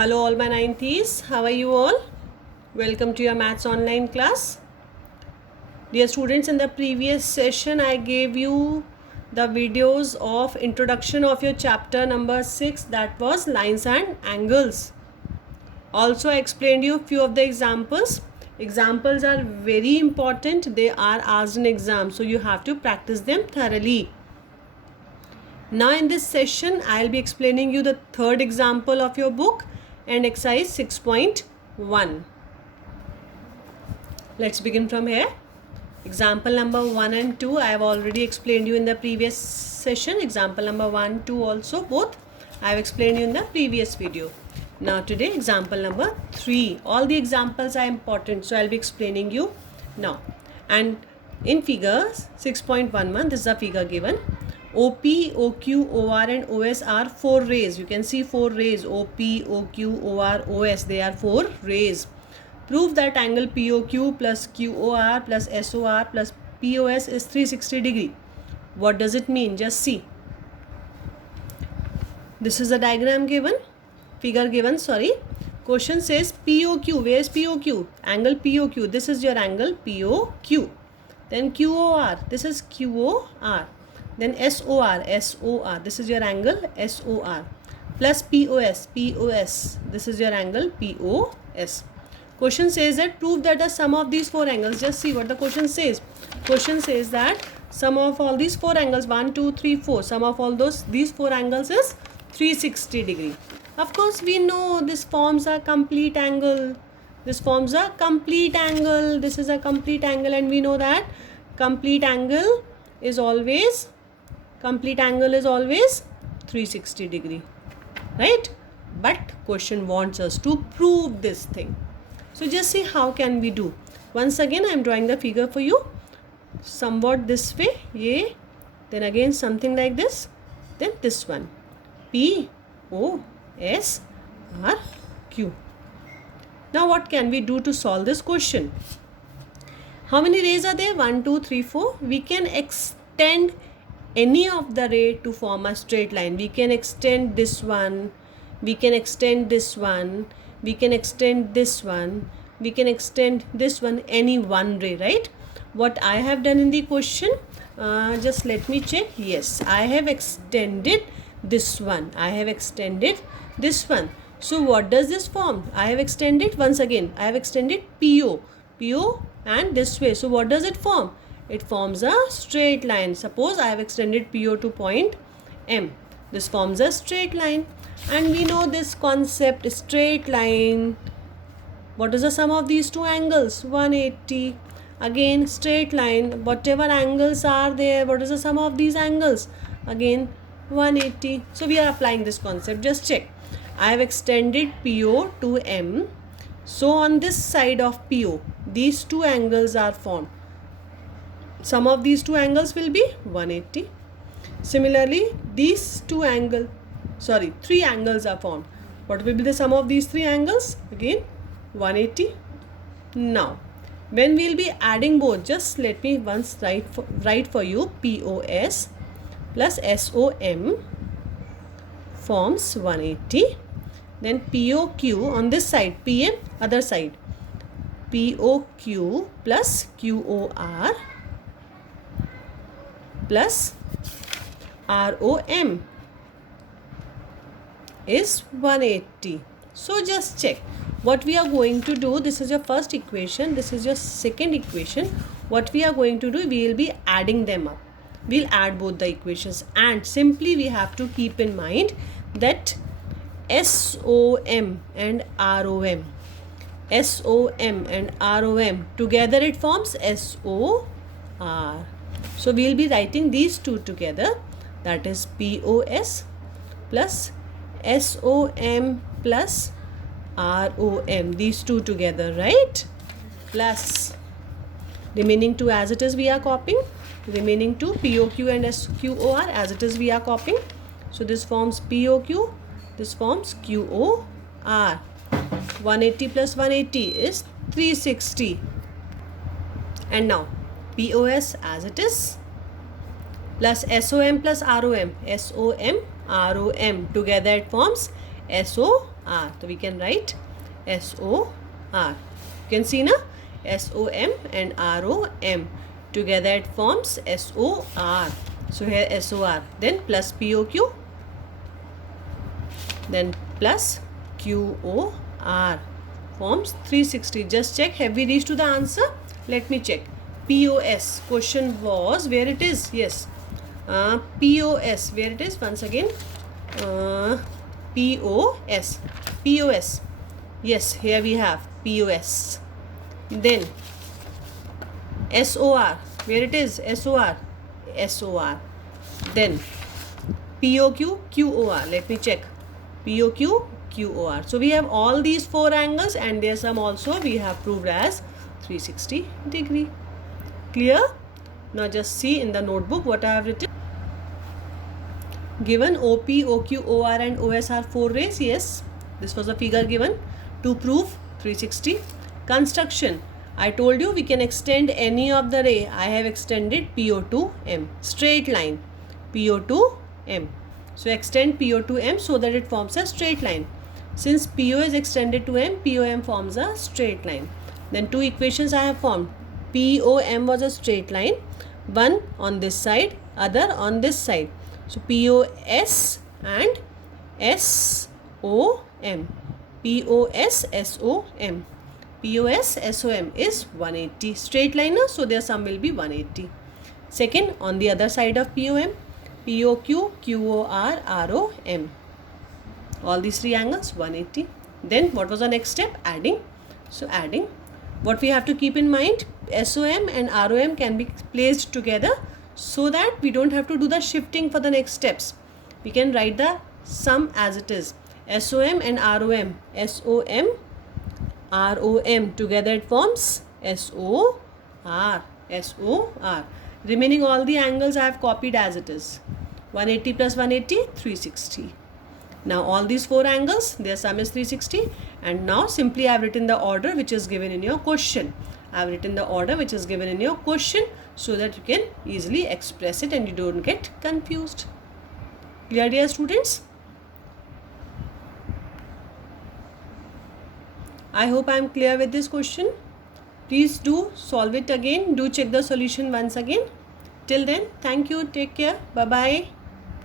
Hello all my 90s, how are you all? Welcome to your maths online class. Dear students, in the previous session I gave you the videos of introduction of your chapter number 6, that was lines and angles. Also I explained you few of the examples. Examples are very important, they are asked in exam, so you have to practice them thoroughly. Now in this session I will be explaining you the third example of your book and exercise 6.1. Let's begin from here. Example number 1 and 2 I have already explained you in the previous session. Example number 1, 2 also both I have explained you in the previous video. Now today example number 3. All the examples are important, so I will be explaining you now. And in figure 6.11, this is a figure given. OP, OQ, OR and OS are 4 rays. You can see 4 rays. OP, OQ, OR, OS. They are 4 rays. Prove that angle POQ plus QOR plus SOR plus POS is 360 degree. What does it mean? Just see. This is a diagram given. Figure given, sorry. Question says POQ. Where is POQ? Angle POQ. This is your angle POQ. Then QOR. This is QOR. Then SOR, SOR, this is your angle SOR, plus POS, POS, this is your angle POS. Question says that prove that the sum of these 4 angles, just see what the question says. Question says that sum of all these 4 angles, 1, 2, 3, 4, sum of all these 4 angles is 360 degree. Of course, we know this forms a complete angle. This forms a complete angle. This is a complete angle, and we know that complete angle is always 360 degree, right? But question wants us to prove this thing. So just see how can we do. Once again I am drawing the figure for you. Somewhat this way, ye, then again something like this, then this one, P, O, S, R, Q. Now what can we do to solve this question? How many rays are there? 1, 2, 3, 4. We can extend any of the ray to form a straight line. We can extend this one, we can extend this one, we can extend this one, we can extend this one, any one ray, right? What I have done in the question, just let me check. Yes, I have extended this one, I have extended this one. So what does this form? I have extended, once again I have extended PO and this way. So what does it form? It forms a straight line. Suppose I have extended PO to point M. This forms a straight line. And we know this concept, straight line. What is the sum of these two angles? 180. Again, straight line. Whatever angles are there, what is the sum of these angles? Again, 180. So we are applying this concept. Just check. I have extended PO to M. So on this side of PO, these two angles are formed. Sum of these two angles will be 180. Similarly, these three angles are formed. What will be the sum of these 3 angles? Again, 180. Now, when we will be adding both, just let me once write for you. POS plus SOM forms 180. Then POQ on this side, PM other side. POQ plus QOR plus ROM is 180. So just check what we are going to do. This is your first equation, this is your second equation. What we are going to do, we will be adding them up. We'll add both the equations, and simply we have to keep in mind that SOM and ROM, together it forms SOR. So we will be writing these two together, that is POS plus SOM plus ROM, these two together, right? Plus remaining two as it is we are copying, remaining two POQ and SQOR as it is we are copying. So this forms POQ, this forms QOR. 180 plus 180 is 360. And now POS as it is plus SOM plus ROM, together it forms SOR. So we can write SOR. You can see na, SOM and ROM. Together it forms SOR. So here SOR. Then plus POQ. Then plus QOR. Forms 360. Just check. Have we reached to the answer? Let me check. POS. Question was where it is. Yes. POS. Where it is? Once again. POS. POS. Yes. Here we have POS. Then SOR. Where it is? SOR. SOR. Then POQ. QOR. Let me check. POQ. QOR. So we have all these 4 angles, and their sum also we have proved as 360 degree. Clear? Now just see in the notebook what I have written. Given OP, OQ, OR and OS are 4 rays. Yes, this was a figure given to prove 360. Construction. I told you we can extend any of the ray. I have extended PO to M. Straight line. PO to M. So extend PO to M so that it forms a straight line. Since PO is extended to M, POM forms a straight line. Then 2 equations I have formed. POM was a straight line. One on this side, other on this side. So POS and SOM. POS SOM. POS SOM is 180. Straight line, so their sum will be 180. Second, on the other side of POM, POQ, QOR, ROM. All these 3 angles 180. Then what was the next step? Adding. So adding. What we have to keep in mind, SOM and ROM can be placed together so that we don't have to do the shifting for the next steps. We can write the sum as it is. SOM and ROM. SOM, ROM. Together it forms SOR. SOR. Remaining all the angles I have copied as it is. 180 plus 180, 360. Now all these 4 angles, their sum is 360, and now simply I have written the order which is given in your question. I have written the order which is given in your question so that you can easily express it and you don't get confused. Clear, dear students? I hope I am clear with this question. Please do solve it again. Do check the solution once again. Till then, thank you. Take care. Bye-bye.